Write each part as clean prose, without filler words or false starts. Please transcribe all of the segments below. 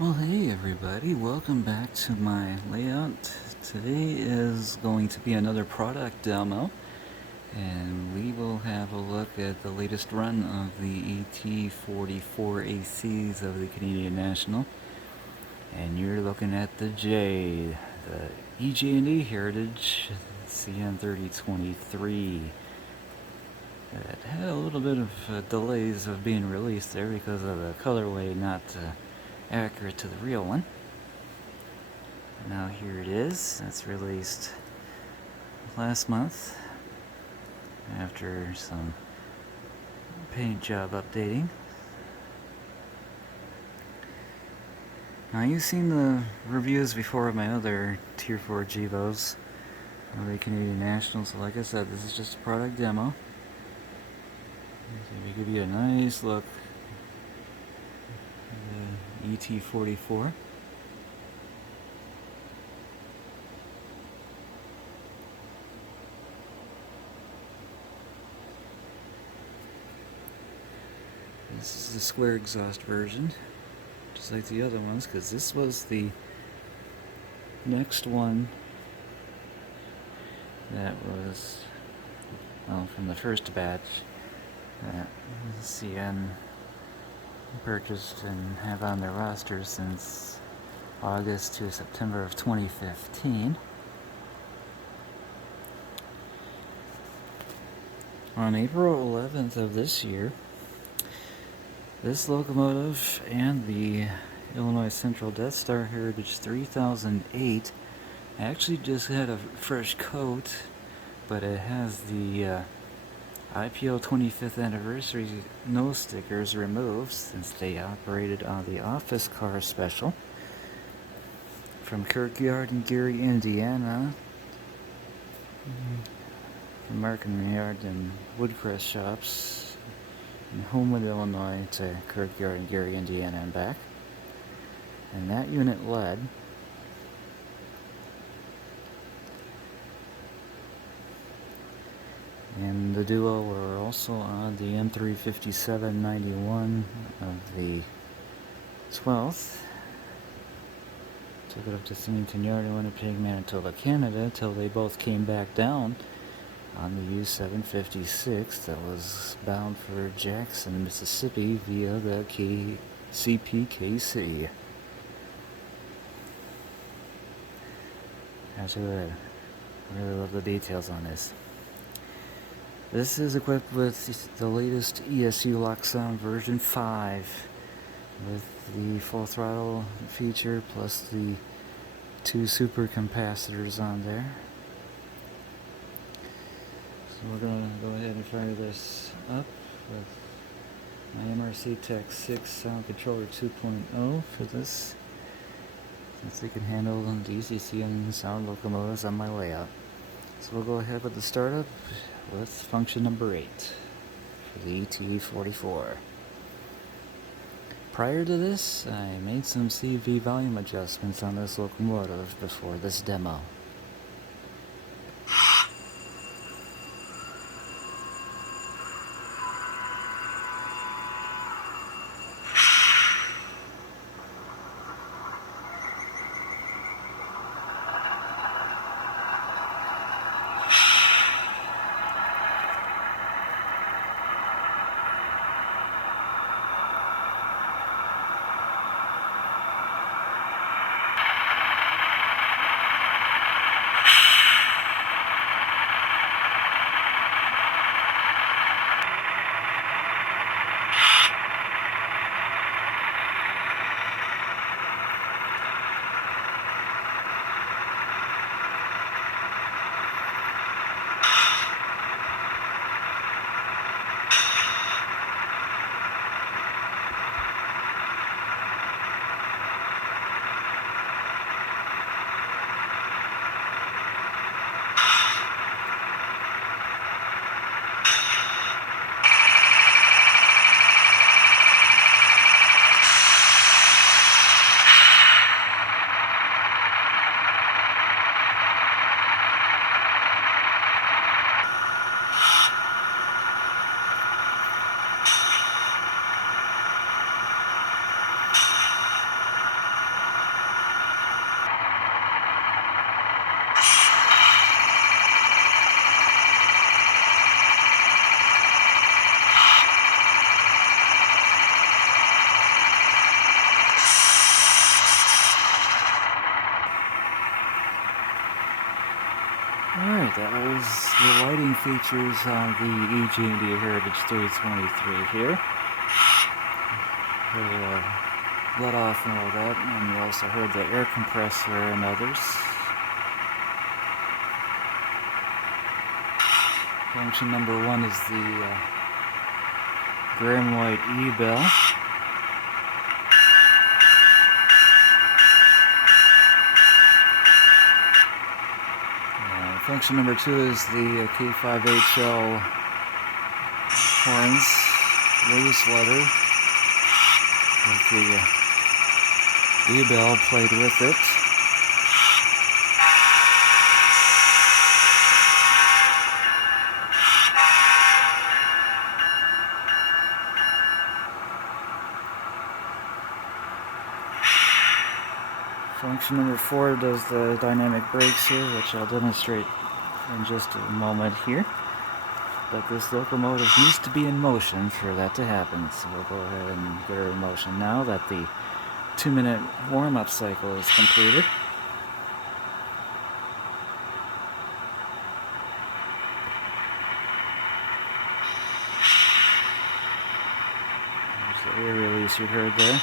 Well, hey everybody, welcome back to my layout. Today is going to be another product demo, and we will have a look at the latest run of the ET44ACs of the Canadian National. And you're looking at the J, the EJ&E Heritage CN3023. It had a little bit of delays of being released there because of the colorway not accurate to the real one. Now here it is. It's released last month after some paint job updating. Now you've seen the reviews before of my other Tier 4 GEVOs of the Canadian National, so like I said, this is just a product demo. So we give you a nice look at the ET44. This is the square exhaust version, just like the other ones, because this was the next one that was, well, from the first batch that CN purchased and have on their roster since August to September of 2015. On April 11th of this year, this locomotive and the Illinois Central Death Star Heritage 3008 actually just had a fresh coat, but it has the IPO 25th anniversary nose stickers removed since they operated on the office car special from Kirkyard and Gary, Indiana, from Markham Yard and Woodcrest shops in Homewood, Illinois to Kirkyard and Gary, Indiana and back. And that unit led and the duo were also on the M35791 of the 12th. Took it up to Symington Yard in Winnipeg, Manitoba, Canada, till they both came back down on the U756 that was bound for Jackson, Mississippi via the CPKC. Actually, I really love the details on this. This is equipped with the latest ESU lock sound version 5 with the full throttle feature plus the 2 super capacitors on there. So we're going to go ahead and fire this up with my MRC Tech 6 Sound Controller 2.0 for this, since they can handle DCC and sound locomotives on my layout. So we'll go ahead with the startup with function number 8 for the ET44. Prior to this, I made some CV volume adjustments on this locomotive before this demo. the lighting features on the EJ&E Heritage 323 here. Let off and all that, and you also heard the air compressor and others. Function number 1 is the Graham White E-bell. Function number 2 is the K5HL horns, loose letter, with the E-bell played with it. Function number 4 does the dynamic brakes here, which I'll demonstrate in just a moment here. But this locomotive needs to be in motion for that to happen, so we'll go ahead and get her in motion now that the 2-minute warm-up cycle is completed. There's the air release you heard there.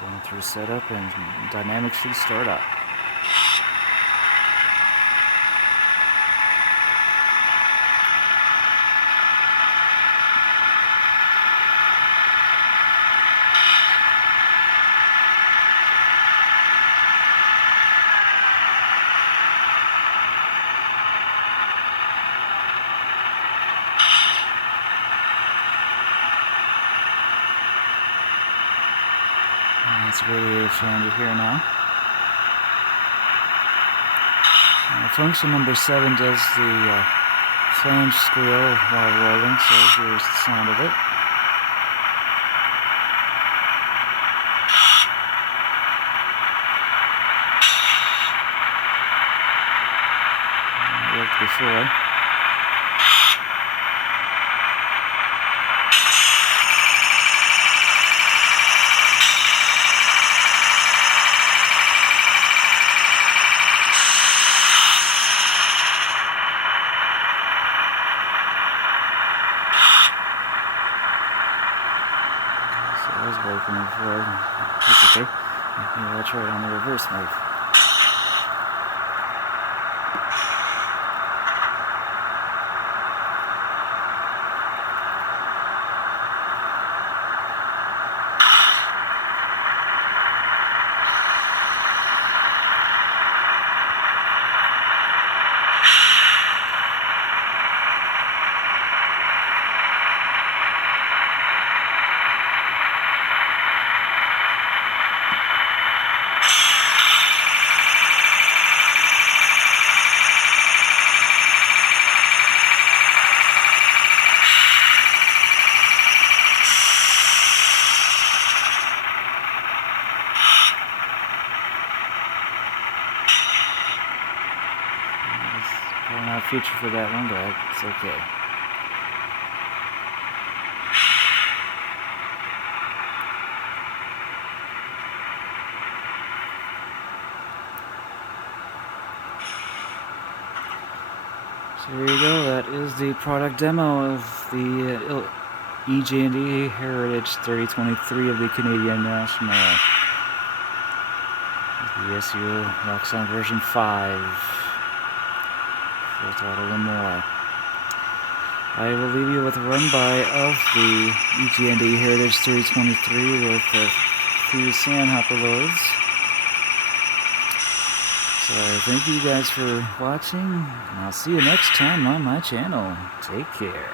Going through setup, and dynamics should start up. That's radiation you hear now. Function number 7 does the flange squeal while rolling, so here's the sound of it. It worked before. It was working before. That's okay. Maybe I'll try it on the reverse move. Probably not a feature for that one, but it's okay. So there you go, that is the product demo of the EJ&E Heritage 3023 of the Canadian National. The SU Roxanne version 5. Full throttle and more. I will leave you with a run-by of the EJ&E Heritage 323 with the few sandhopper loads. So thank you guys for watching, and I'll see you next time on my channel. Take care.